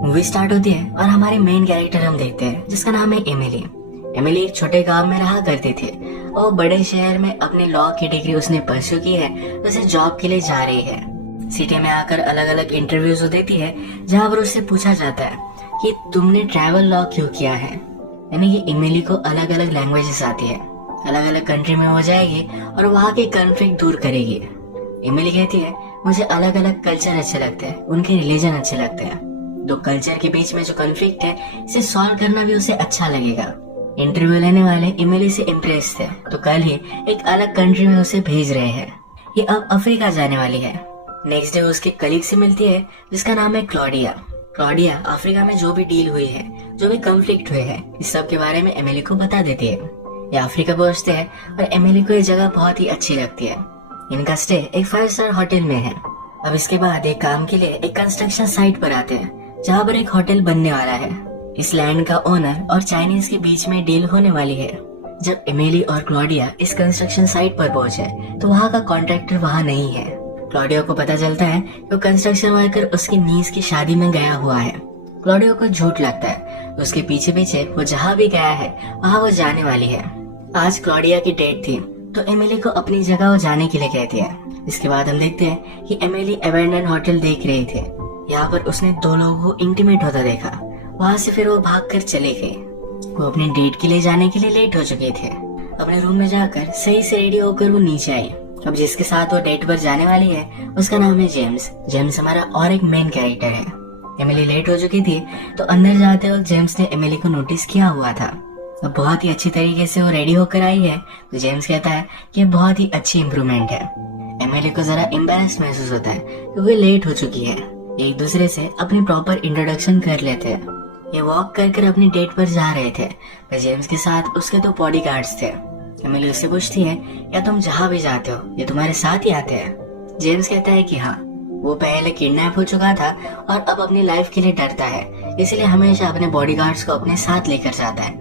Movie start होती है और हमारे मेन कैरेक्टर हम देखते हैं जिसका नाम है एमिली। एमिली एक छोटे गांव में रहा करती थी और बड़े शहर में अपनी लॉ की डिग्री उसने परस्यू की है, तो उसे जॉब के लिए जा रही है। सिटी में आकर अलग अलग इंटरव्यूज देती है जहाँ पर उससे पूछा जाता है कि तुमने ट्रैवल लॉ क्यों किया है। यानी कि एमिली को अलग अलग लैंग्वेजेस आती है, अलग अलग कंट्री में वो जाएगी और वहाँ के कॉन्फ्लिक्ट दूर करेगी। एमिली कहती है मुझे अलग अलग कल्चर अच्छे लगते हैं, उनके रिलीजन अच्छे लगते हैं। दो कल्चर के बीच में जो कॉन्फ्लिक्ट है इसे सॉल्व करना भी उसे अच्छा लगेगा। इंटरव्यू लेने वाले एमिली से इम्प्रेस थे, तो कल ही एक अलग कंट्री में उसे भेज रहे हैं। ये अब अफ्रीका जाने वाली है। नेक्स्ट डे उसके कलीग से मिलती है जिसका नाम है क्लॉडिया। क्लॉडिया अफ्रीका में जो भी डील हुई है, जो भी कॉन्फ्लिक्ट हुए हैं, इस सब के बारे में एमिली को बता देती है। ये अफ्रीका पहुंचते हैं और एमिली को ये जगह बहुत ही अच्छी लगती है। इनका स्टे एक 5 स्टार होटल में है। अब इसके बाद एक काम के लिए एक कंस्ट्रक्शन साइट पर आते हैं जहाँ पर एक होटल बनने वाला है। इस लैंड का ओनर और चाइनीज के बीच में डील होने वाली है। जब एमिली और क्लॉडिया इस कंस्ट्रक्शन साइट पर पहुंचे तो वहाँ का कॉन्ट्रैक्टर वहाँ नहीं है। क्लॉडिया को पता चलता है कि वो कंस्ट्रक्शन वर्कर उसकी नीस की शादी में गया हुआ है। क्लॉडिया को झूठ लगता है, उसके पीछे पीछे वो जहाँ भी गया है वहाँ वो जाने वाली है। आज क्लॉडिया की डेट थी तो एमिली को अपनी जगह वो जाने के लिए कहती है। इसके बाद हम देखते हैं कि एमिली एबेंडन होटल देख रही थी। यहाँ पर उसने 2 लोगों को इंटीमेट होता देखा। वहाँ से फिर वो भागकर चली गई। वो अपने डेट के लिए जाने के लिए लेट हो चुके थे। अपने रूम में जाकर सही से रेडी होकर वो नीचे आई। अब जिसके साथ वो डेट पर जाने वाली है उसका नाम है जेम्स। जेम्स हमारा और एक मेन कैरेक्टर है। एमिली लेट हो चुकी थी तो अंदर जाते वक्त जेम्स ने एमिली को नोटिस किया हुआ था। अब बहुत ही अच्छी तरीके से वो रेडी होकर आई है तो जेम्स कहता है कि बहुत ही अच्छी इम्प्रूवमेंट है। एमिली को जरा एम्बैरेस्ड महसूस होता है क्योंकि लेट हो चुकी है। एक दूसरे से अपनी प्रॉपर इंट्रोडक्शन कर लेते हैं। ये वॉक कर अपनी डेट पर जा रहे थे पर जेम्स के साथ उसके 2 बॉडीगार्ड्स थे। एमिली उससे पूछती है या तुम जहाँ भी जाते हो ये तुम्हारे साथ ही आते हैं। जेम्स कहता है कि हाँ, वो पहले किडनैप हो चुका था और अब अपनी लाइफ के लिए डरता है, इसलिए हमेशा अपने बॉडीगार्ड्स को अपने साथ लेकर जाता है।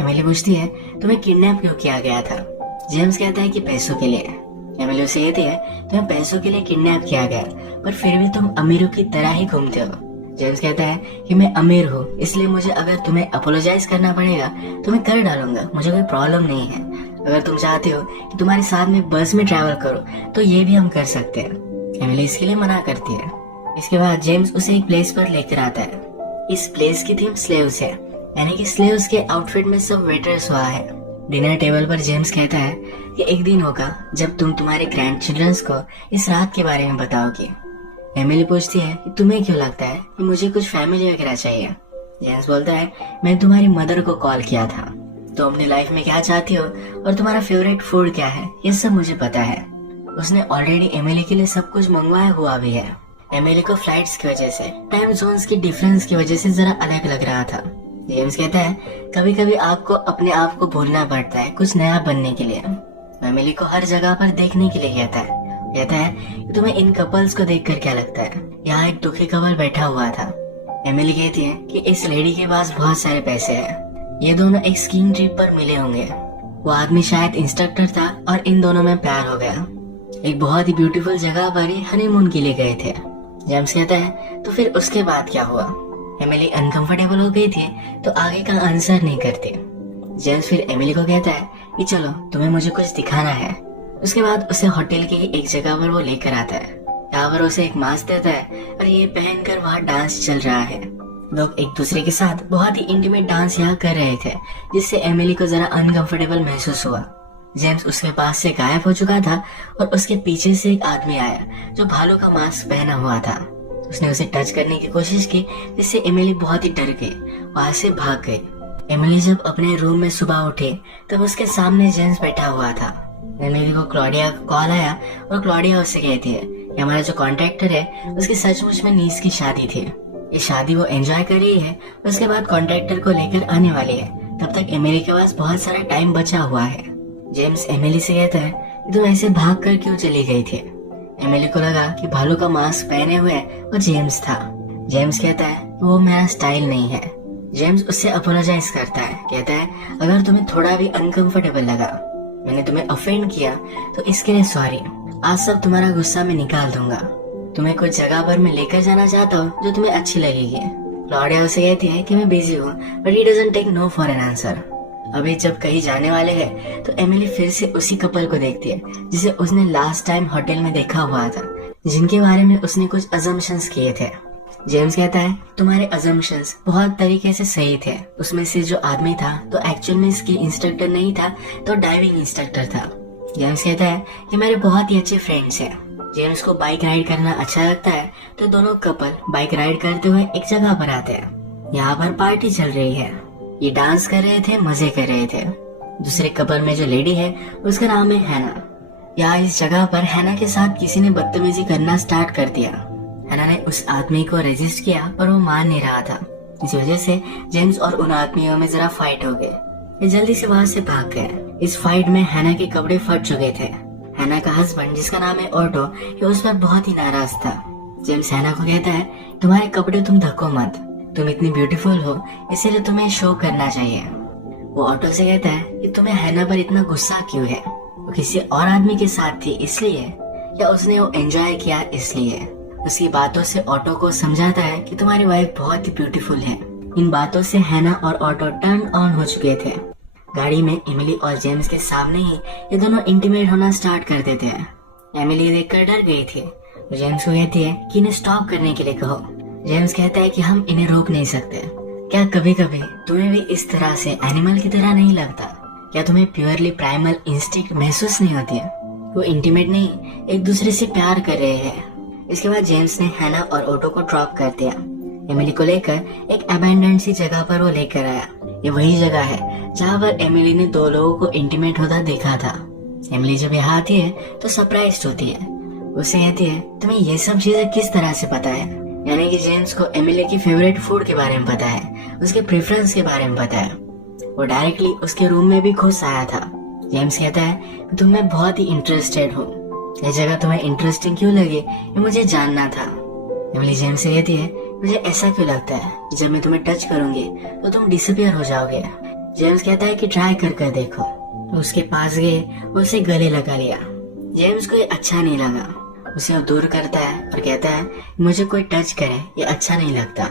एमिली पूछती है तुम्हें किडनैप क्यों किया गया था। जेम्स कहता है कि पैसों के लिए। एमिली उसे कहती है तुम्हें पैसों के लिए किडनैप किया गया पर फिर भी तुम अमीरों की तरह ही घूमते हो। जेम्स कहता है कि मैं अमीर हूँ, इसलिए मुझे अगर तुम्हें अपोलोजाइज करना पड़ेगा तो मैं कर डालूंगा, मुझे कोई प्रॉब्लम नहीं है। अगर तुम चाहते हो कि तुम्हारे साथ में बस में ट्रैवल करो तो ये भी हम कर सकते हैं। एमिली इसके लिए मना करती है। इसके बाद जेम्स उसे एक प्लेस पर लेकर आता है। इस प्लेस की थीम स्लेव्स है, यानी कि स्लेव्स के आउटफिट में सब वेटर्स हुआ है। डिनर टेबल पर जेम्स कहता है कि एक दिन होगा जब तुम तुम्हारे ग्रैंड चिल्ड्रंस को इस रात के बारे में बताओगी। एमिली पूछती है कि तुम्हें क्यों लगता है कि मुझे कुछ फैमिली वगैरह चाहिए। जेम्स बोलता है मैं तुम्हारी मदर को कॉल किया था, तो अपनी लाइफ में क्या चाहती हो और तुम्हारा फेवरेट फूड क्या है ये सब मुझे पता है। उसने ऑलरेडी एमिली के लिए सब कुछ मंगवाया हुआ भी है। एमिली को फ्लाइट्स की वजह से, टाइम जोन्स की डिफरेंस की वजह से जरा अलग लग रहा था। जेम्स कहता है कभी कभी आपको अपने आप को भूलना पड़ता है कुछ नया बनने के लिए। एमिली को हर जगह पर देखने के लिए कहता है कि तुम्हें इन कपल्स को देखकर क्या लगता है। यहाँ एक दुखी कपल बैठा हुआ था। एमिली कहती है कि इस लेडी के पास बहुत सारे पैसे हैं। ये दोनों एक स्कीइंग ट्रिप पर मिले होंगे। वो आदमी शायद इंस्ट्रक्टर था और इन दोनों में प्यार हो गया। एक बहुत ही ब्यूटीफुल जगह पर ही हनीमून के लिए गए थे। जेम्स कहता है तो फिर उसके बाद क्या हुआ। एमिली अनकंफर्टेबल हो गई थी तो आगे का आंसर नहीं करती। जेम्स फिर एमिली को कहता है कि चलो तुम्हें मुझे कुछ दिखाना है। उसके बाद उसे होटल की एक जगह पर वो लेकर आता है। यहाँ पर उसे एक मास्क देता है और ये पहनकर वहाँ डांस चल रहा है। लोग एक दूसरे के साथ बहुत ही इंटीमेट डांस यहाँ कर रहे थे जिससे एमिली को जरा अनकंफर्टेबल महसूस हुआ। जेम्स उसके पास से गायब हो चुका था और उसके पीछे से एक आदमी आया जो भालू का मास्क पहना हुआ था। उसने उसे टच करने की कोशिश की जिससे एमिली बहुत ही डर गई, वहां से भाग गई। एमिली जब अपने रूम में सुबह उठी तब उसके सामने जेम्स बैठा हुआ था। एमिली को क्लॉडिया का कॉल आया और क्लॉडिया उससे कहती है कि हमारा जो कॉन्ट्रैक्टर है उसकी सचमुच में नीस की शादी थी। ये शादी वो एंजॉय कर रही है, उसके बाद कॉन्ट्रैक्टर को लेकर आने वाली है। तब तक एमिली के पास बहुत सारा टाइम बचा हुआ है। जेम्स एमिली से कहता है कि तुम ऐसे भाग कर क्यों चली गई थी। एमिली को लगा कि भालू का मास्क पहने हुए वो जेम्स था। जेम्स कहता है वो मेरा स्टाइल नहीं है। जेम्स उससे अपोलोजाइज करता है, कहता है अगर तुम्हें थोड़ा भी अनकंफर्टेबल लगा, मैंने तुम्हें ऑफेंड किया तो इसके लिए सॉरी। आज सब तुम्हारा गुस्सा मैं निकाल दूंगा। तुम्हें कुछ जगह पर मैं लेकर जाना चाहता हूँ जो तुम्हें अच्छी लगेगी। क्लॉडिया उसे कहती है कि मैं बिजी हूँ, but he doesn't take no for an answer. अभी जब कहीं जाने वाले हैं तो एमिली फिर से उसी कपल को देखती है जिसे उसने लास्ट टाइम होटल में देखा हुआ था, जिनके बारे में उसने कुछ अजम्पशंस किए थे। जेम्स कहता है तुम्हारे अजम्पशंस बहुत तरीके से सही थे। उसमें से जो आदमी था तो एक्चुअल में स्की इंस्ट्रक्टर नहीं था, तो डाइविंग इंस्ट्रक्टर था। जेम्स कहता है कि मेरे बहुत ही अच्छे फ्रेंड्स हैं। जेम्स को बाइक राइड करना अच्छा लगता है, तो दोनों कपल बाइक राइड करते हुए एक जगह पर आते हैं। यहाँ पर पार्टी चल रही है, ये डांस कर रहे थे, मजे कर रहे थे। दूसरे कपल में जो लेडी है उसका नाम है हैना। यहाँ इस जगह पर हैना के साथ किसी ने बदतमीजी करना स्टार्ट कर दिया। हैना ने उस आदमी को रेजिस्ट किया पर वो मान नहीं रहा था। इस वजह से जेम्स और उन आदमियों में जरा फाइट हो गए। ये जल्दी से वहां से भाग गए। इस फाइट में हैना के कपड़े फट चुके थे। हैना का हस्बैंड जिसका नाम है ऑटो, ये उस पर बहुत ही नाराज था। जेम्स हैना को कहता है तुम्हारे कपड़े तुम धक्को मत, तुम इतनी ब्यूटीफुल हो इसीलिए तुम्हें शो करना चाहिए। वो ऑटो से कहता है कि तुम्हें हैना पर इतना गुस्सा क्यों है, वो किसी और आदमी के साथ थी इसलिए, या उसने वो एंजॉय किया इसलिए। उसकी बातों से ऑटो को समझाता है कि तुम्हारी वाइफ बहुत ही ब्यूटीफुल है। इन बातों से हैना और ऑटो टर्न ऑन हो चुके थे। गाड़ी में एमिली और जेम्स के सामने ही ये दोनों इंटीमेट होना स्टार्ट कर देते हैं। एमिली देखकर डर गई थी। वो जेम्स को कहती है कि इन्हें स्टॉप करने के लिए कहो। जेम्स कहता है कि हम इन्हें रोक नहीं सकते। क्या कभी कभी तुम्हें भी इस तरह से एनिमल की तरह नहीं लगता? क्या तुम्हें प्योरली प्राइमल इंस्टिंक्ट महसूस नहीं होती है? वो इंटीमेट नहीं, एक दूसरे से प्यार कर रहे हैं। इसके बाद जेम्स ने हैना और ऑटो को ड्रॉप कर दिया। एमिली को लेकर एक अबैंडन्ड सी जगह पर वो लेकर आया। ये वही जगह है जहाँ पर एमिली ने दो लोगों को इंटीमेट होता देखा था। एमिली जब यहाँ आती है तो सरप्राइज्ड होती है। उसे कहती है तुम्हें ये सब चीजें किस तरह से पता है? यानी कि जेम्स को एमिली की फेवरेट फूड के बारे में पता है, उसके प्रेफरेंस के बारे में पता है। वो डायरेक्टली उसके रूम में भी घुस आया था। जेम्स कहता है तुम में बहुत ही इंटरेस्टेड हो, ये जगह तुम्हें इंटरेस्टिंग क्यों लगी ये मुझे जानना था। एमिली जेम्स से कहती है मुझे ऐसा क्यों लगता है जब मैं तुम्हें टच करूंगी तो तुम डिसअपियर हो जाओगे। जेम्स कहता है कि ट्राई कर देखो। तो उसके पास गए, उसे गले लगा लिया। जेम्स को ये अच्छा नहीं लगा। उसे वो दूर करता है और कहता है मुझे कोई टच करे ये अच्छा नहीं लगता।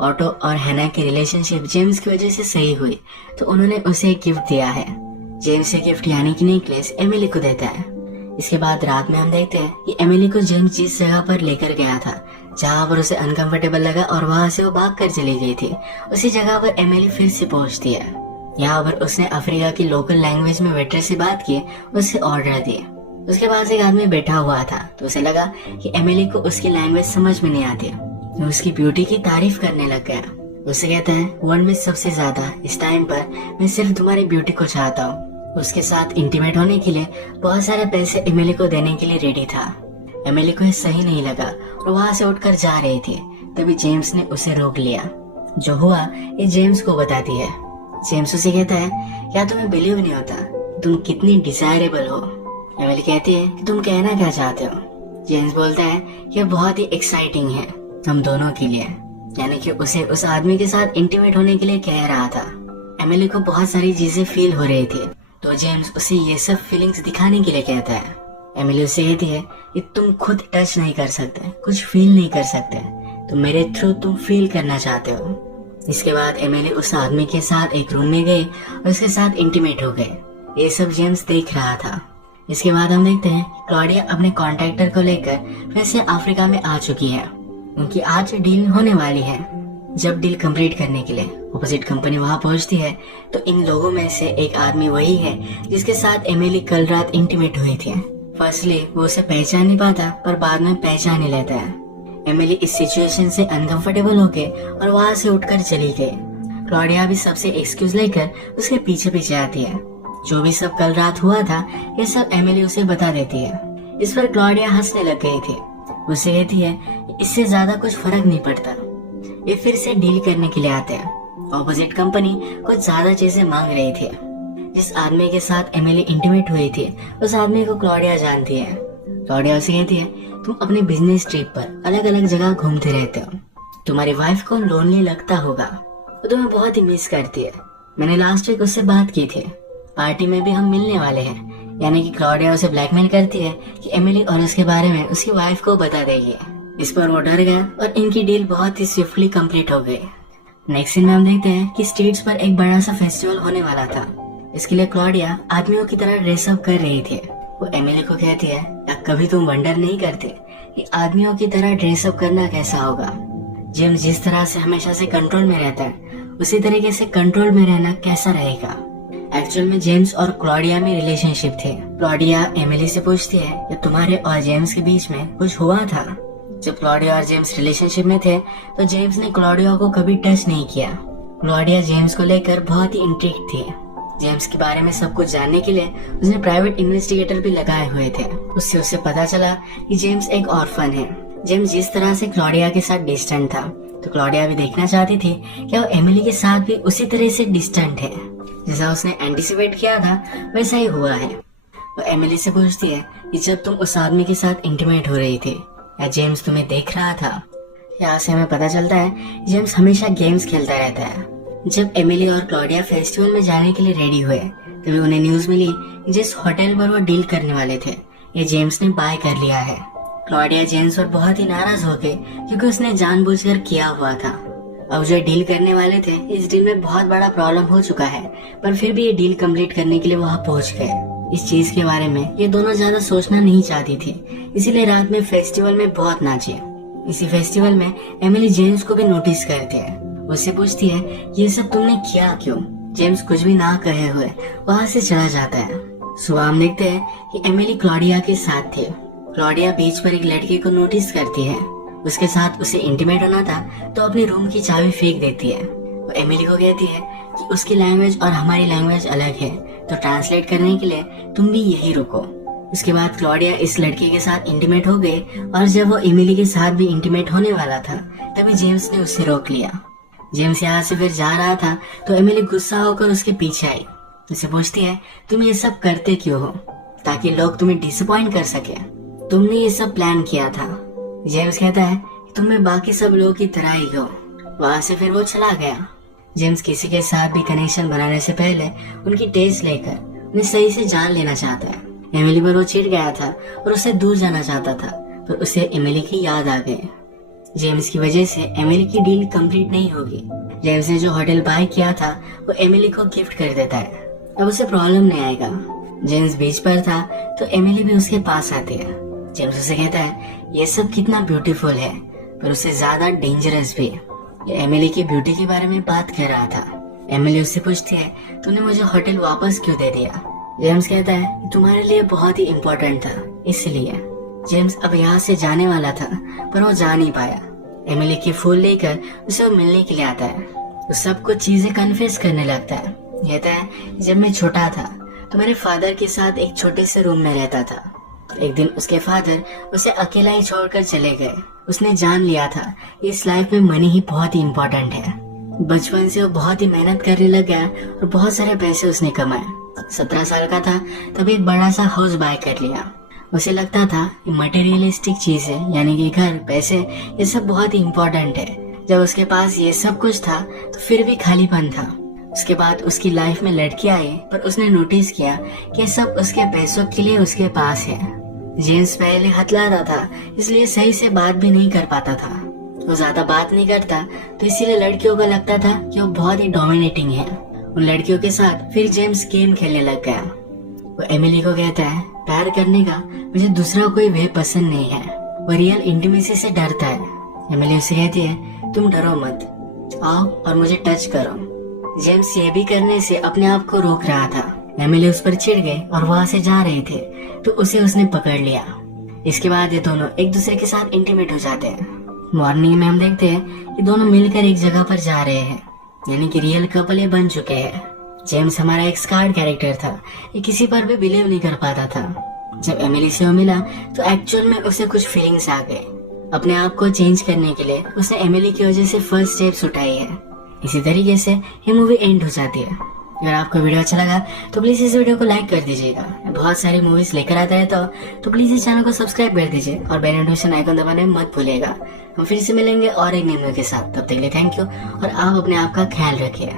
ऑटो और हैना की रिलेशनशिप जेम्स की वजह से सही हुई, तो उन्होंने उसे एक गिफ्ट दिया है। जेम्स से गिफ्ट यानी कि नेकलेस एमिली को देता है। इसके बाद रात में हम देखते हैं कि एमिली को जेम्स जिस जगह पर लेकर गया था, जहाँ पर उसे अनकंफर्टेबल लगा और वहाँ से वो भाग कर चली गई थी, उसी जगह पर एमिली फिर से पहुँचती है। यहाँ पर उसने अफ्रीका की लोकल लैंग्वेज में वेटर से बात की, उससे ऑर्डर दिए। उसके पास एक आदमी बैठा हुआ था, तो उसे लगा कि एमिली को उसकी लैंग्वेज समझ में नहीं आती। वो उसकी ब्यूटी की तारीफ करने लग गया। उससे कहता है वर्ल्ड में सबसे ज्यादा इस टाइम पर मैं सिर्फ तुम्हारी ब्यूटी को चाहता हूँ। उसके साथ इंटीमेट होने के लिए बहुत सारे पैसे एमिली को देने के लिए रेडी था। एमिली को ये सही नहीं लगा और वहाँ से उठकर जा रही थी। तभी जेम्स ने उसे रोक लिया। जो हुआ ये जेम्स को बताती है। जेम्स उसे कहता है क्या तुम्हें बिलीव नहीं होता तुम कितनी डिजायरेबल हो? एमिली कहती है कि तुम कहना क्या चाहते हो? जेम्स बोलता है कि बहुत ही एक्साइटिंग है हम दोनों के लिए, यानी कि उसे उस आदमी के साथ इंटीमेट होने के लिए कह रहा था। एमिली को बहुत सारी चीजें फील हो रही थी, तो जेम्स उसे ये सब फीलिंग्स दिखाने के लिए कहता है। एमिली उसे कहती है कि तुम खुद टच नहीं कर सकते, कुछ फील नहीं कर सकते, तो मेरे थ्रू तुम फील करना चाहते हो। इसके बाद एमिली उस आदमी के साथ एक रूम में गई और उसके साथ इंटीमेट हो गए। ये सब जेम्स देख रहा था। इसके बाद हम देखते हैं क्लॉडिया अपने कॉन्ट्रैक्टर को लेकर फिर से अफ्रीका में आ चुकी है। उनकी आज डील होने वाली है। जब डील कंप्लीट करने के लिए ऑपोजिट कंपनी वहां पहुंचती है, तो इन लोगों में से एक आदमी वही है जिसके साथ एमिली कल रात इंटीमेट हुई थी। फर्स्टली वो उसे पहचान नहीं पाता, पर बाद में पहचान ही लेता है। एमिली इस सिचुएशन से अनकंफर्टेबल होके और वहां से उठकर चली गई। क्लॉडिया भी सबसे एक्सक्यूज लेकर उसके पीछे पीछे आती है। जो भी सब कल रात हुआ था ये सब एमिली उसे बता देती है। इस पर क्लॉडिया हंसने लग गई थी। उसे कहती है इससे ज्यादा कुछ फर्क नहीं पड़ता। ये फिर से डील करने के लिए आते हैं। ऑपोजिट कंपनी कुछ ज्यादा चीजें मांग रही थी। जिस आदमी के साथ एमिली इंटीमेट हुई थी उस आदमी को क्लॉडिया जानती है। क्लॉडिया उसे कहती है तुम अपने बिजनेस ट्रिप पर अलग अलग जगह घूमते रहते हो, तुम्हारी वाइफ को लोनली लगता होगा, वो तुम्हें बहुत ही मिस करती है। मैंने लास्ट वीक उससे बात की थी, पार्टी में भी हम मिलने वाले हैं। यानी कि क्लॉडिया उसे ब्लैकमेल करती है कि एमिली और उसके बारे में उसकी वाइफ को बता देगी। इस पर वो डर गया और इनकी डील बहुत ही स्विफ्टली कंप्लीट हो गई। नेक्स्ट सीन में हम देखते हैं कि स्ट्रीट्स पर एक बड़ा सा फेस्टिवल होने वाला था। इसके लिए क्लॉडिया आदमियों की तरह ड्रेसअप कर रही थी। वो एमिली को कहती है, क्या कभी तुम वंडर नहीं करते कि आदमियों की तरह ड्रेसअप करना कैसा होगा? जेम्स जिस तरह से हमेशा से कंट्रोल में रहता है, उसी तरीके से कंट्रोल में रहना कैसा रहेगा? एक्चुअल में जेम्स और क्लॉडिया में रिलेशनशिप थे। क्लॉडिया एमिली से पूछती है कि तुम्हारे और जेम्स के बीच में कुछ हुआ था? जब क्लॉडिया और जेम्स रिलेशनशिप में थे तो जेम्स ने क्लॉडिया को कभी टच नहीं किया। क्लॉडिया जेम्स को लेकर बहुत ही इंट्रिग्ड थी। जेम्स के बारे में सब कुछ जानने के लिए उसने प्राइवेट इन्वेस्टिगेटर भी लगाए हुए थे। उससे उसे पता चला कि जेम्स एक ऑर्फन है। जेम्स जिस तरह से क्लॉडिया के साथ डिस्टेंट था, तो क्लॉडिया भी देखना चाहती थी कि वो एमिली के साथ भी उसी तरह से डिस्टेंट है। जैसा उसने एंटिसिपेट किया था वैसा ही हुआ है। वो एमिली से पूछती है कि जब तुम उस आदमी के साथ इंटीमेट हो रही थी, या जेम्स तुम्हें देख रहा था? यहाँ से हमें पता चलता है जेम्स हमेशा गेम्स खेलता रहता है। जब एमिली और क्लॉडिया फेस्टिवल में जाने के लिए रेडी हुए, तभी उन्हें न्यूज मिली कि जिस होटल पर वो डील करने वाले थे, ये जेम्स ने बाय कर लिया है। क्लॉडिया जेम्स पर बहुत ही नाराज हो गई क्योंकि उसने जानबूझकर किया हुआ था। अब जो डील करने वाले थे, इस डील में बहुत बड़ा प्रॉब्लम हो चुका है, पर फिर भी ये डील कंप्लीट करने के लिए वहाँ पहुँच गए। इस चीज के बारे में ये दोनों ज्यादा सोचना नहीं चाहती थी, इसीलिए रात में फेस्टिवल में बहुत नाची। इसी फेस्टिवल में एमिली जेम्स को भी नोटिस करती है। उससे पूछती है ये सब तुमने किया क्यों? जेम्स कुछ भी ना कहे हुए वहाँ से चला जाता है। सुबह हम देखते हैं कि एमिली क्लॉडिया के साथ थी। क्लॉडिया बीच पर एक लड़के को नोटिस करती है। उसके साथ उसे इंटीमेट होना था तो अपने रूम की चाबी फेंक देती है। वो एमिली को कहती है कि उसकी लैंग्वेज और हमारी लैंग्वेज अलग है, तो ट्रांसलेट करने के लिए तुम भी यही रुको। उसके बाद क्लॉडिया इस लड़के के साथ इंटीमेट हो गई, और जब वो एमिली के साथ भी इंटीमेट होने वाला था तभी जेम्स ने उसे रोक लिया। जेम्स यहाँ से फिर जा रहा था तो एमिली गुस्सा होकर उसके पीछे आई। उसे पूछती है तुम ये सब करते क्यों हो? ताकि लोग तुम्हें डिसअपॉइंट कर सके। तुमने ये सब प्लान किया था। जेम्स कहता है तुम्हें बाकी सब लोगों की तरह ही हो। वहां से फिर वो चला गया। जेम्स किसी के साथ भी कनेक्शन बनाने से पहले उनकी टेस्ट लेकर उन्हें सही से जान लेना चाहता है। एमिली पर वो चिढ़ गया था और उससे दूर जाना चाहता था, पर उसे एमिली की याद आ गई। जेम्स की वजह से एमिली की डील कंप्लीट नहीं होगी। जेम्स ने जो होटल बाय किया था वो एमिली को गिफ्ट कर देता है। अब उसे प्रॉब्लम नहीं आएगा। जेम्स बीच पर था तो एमिली भी उसके पास आती है। जेम्स उसे कहता है ये सब कितना ब्यूटीफुल है, पर उससे ज्यादा डेंजरस भी। ये एमिली की ब्यूटी के बारे में बात कर रहा था। एमिली उससे पूछती है तूने मुझे होटल वापस क्यों दे दिया? जेम्स कहता है तुम्हारे लिए बहुत ही इम्पोर्टेंट था, इसलिए। जेम्स अब यहाँ से जाने वाला था, पर वो जा नहीं पाया। एमिली के फूल लेकर उसे वो मिलने के लिए आता है। वो सब कुछ चीजें कन्फेस करने लगता है। कहता है जब मैं छोटा था तो मेरे फादर के साथ एक छोटे से रूम में रहता था। एक दिन उसके फादर उसे अकेला ही छोड़कर चले गए। उसने जान लिया था इस लाइफ में मनी ही बहुत ही इम्पोर्टेंट है। बचपन से वो बहुत ही मेहनत करने लग गया और बहुत सारे पैसे उसने कमाए। 17 साल का था तब एक बड़ा सा हाउस बाय कर लिया। उसे लगता था कि मटेरियलिस्टिक चीजें यानी कि घर, पैसे, ये सब बहुत ही इम्पोर्टेंट है। जब उसके पास ये सब कुछ था तो फिर भी खालीपन था। उसके बाद उसकी लाइफ में लड़की आई, पर उसने नोटिस किया कि सब उसके पैसों के लिए उसके पास है। जेम्स पहले हथलाता था, इसलिए सही से बात भी नहीं कर पाता था। वो ज्यादा बात नहीं करता, तो इसीलिए लड़कियों को लगता था कि वो बहुत ही डोमिनेटिंग है। उन लड़कियों के साथ फिर जेम्स गेम खेलने लग गया। वो एमिली को कहता है प्यार करने का मुझे दूसरा कोई वे पसंद नहीं है। वो रियल इंटीमेसी से डरता है। एमिली उसे कहती है तुम डरो मत, आओ और मुझे टच करो। जेम्स ये भी करने से अपने आप को रोक रहा था। एमिली उस पर चिढ़ गई और वहां से जा रहे थे तो उसे उसने पकड़ लिया। इसके बाद ये दोनों एक दूसरे के साथ इंटीमेट हो जाते हैं। मॉर्निंग में हम देखते हैं कि दोनों मिलकर एक जगह पर जा रहे हैं, यानी कि रियल कपल ये बन चुके हैं। जेम्स हमारा एक स्कार्ड कैरेक्टर था, ये किसी पर भी बिलीव नहीं कर पाता था। जब एमिली से वो मिला तो एक्चुअल में उसे कुछ फीलिंग्स आ गए। अपने आप को चेंज करने के लिए उसने एमिली की वजह से फर्स्ट स्टेप्स उठाई है। इसी तरीके से ये मूवी एंड हो जाती है। अगर आपको वीडियो अच्छा लगा तो प्लीज इस वीडियो को लाइक कर दीजिएगा। बहुत सारी मूवीज लेकर आता है तो प्लीज इस चैनल को सब्सक्राइब कर दीजिए और बेल नोटिफिकेशन आइकन दबाने मत भूलिएगा। हम फिर से मिलेंगे और एक नई मूवी के साथ। तब तक के लिए थैंक यू और आप अपने आप का ख्याल रखिए।